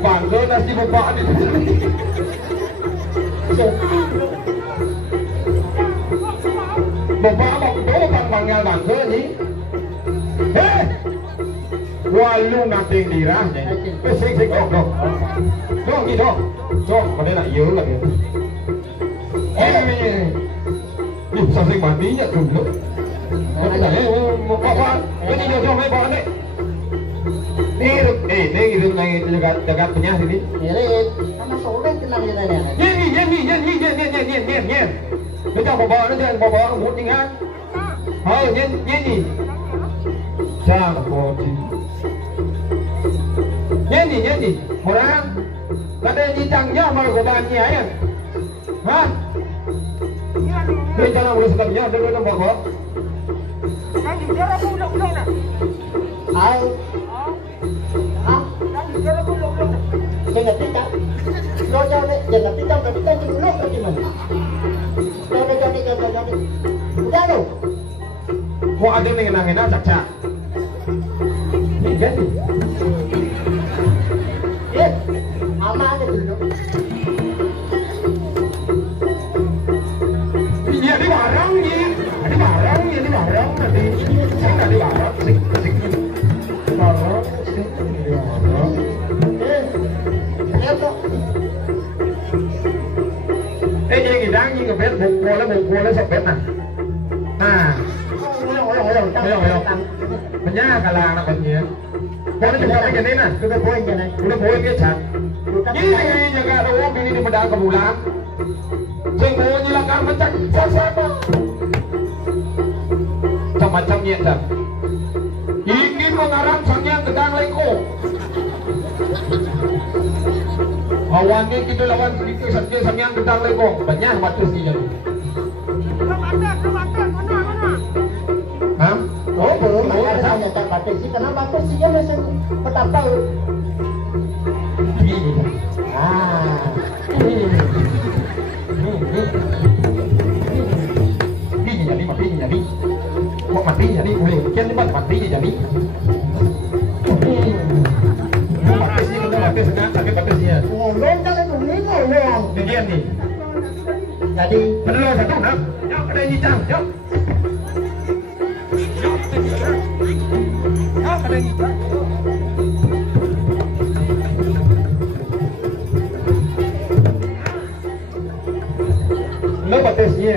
Bangga nasi bapak ni. Bapak banggal bangga ni. Hei, walu nanti dirahnya. Sik dong. Dong ni dong. Dong, pada nak yêu lagi. Ni sampai mandinya dulu. Bapak, ini jom bapak ni. Ni gitu nang dekat punya sini. Ini sama sore kenal kita ni. Nhiên. Nó cho bò muốn đi ngang. Thôi nhiên gì. Cha là bò gì. Nhiên gì. Một ăn. Là đây đi chẳng nhau mà của bạn nhỉ à? Hả? Đây cho nó vừa gặp nhau đây nó bò bò. Cái gì đó không lộn đâu nè. Ai? Hả? Cái gì đó không lộn đâu nè. Jangan tidak. Jangan tidak di mulut lagi man. Jangan. Udah lo. Kok ada yang nangin cak. Ini kan? Ama ada dulu. Iya di barang ni. Di barang nanti. Saya di barang. Sik. Barang. Jadi đang như cái bếp bột cua lấy sọc bếp nè. Mình nhá cả làng là còn nhiều. Có nó chụp cái này nè, Sudah poin je nak. udah boleh cái chặt. Ini jaga doang ini di pedang kebulan. Sing mau nyilakan mencak sama. Macam ni dah. Ini pengarang sangyang gedang leko. Awan ni kita lawan kita sangyang gedang leko. Banyak batus ni jadi. Mana? Hah? Oh, belum ada saya tak baca sih. Kenapa aku sih yang masih petapa? Mati jadi. Kok mati jadi? Boleh bikin ni mati jadi. Batis sekarang sakit batisnya. Ngomong kan itu ni ngomong. Bagian ni. Jadi, Benar satu nak. Yuk ada nyicang. Yuk. Ada nyicang. Kenapa batisnya?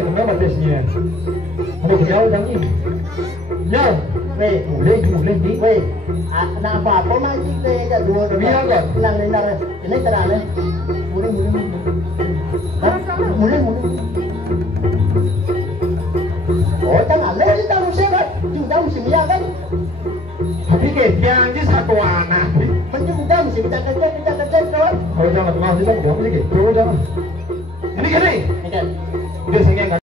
Ada jauh dah ni. Jauh. Boleh ni. weh, kenapa apa masih kita dua Biar kan? Nang ini terang ni. Mulai. Oh, jangan leh kita mesti kan, kita mesti dia kan. Tapi yang ni satu anak. Macam kita mesti kita kerja kan. Kalau jangan tengah sini, jangan pergi. Jangan. Ini. Ni kan. Dia sengeng.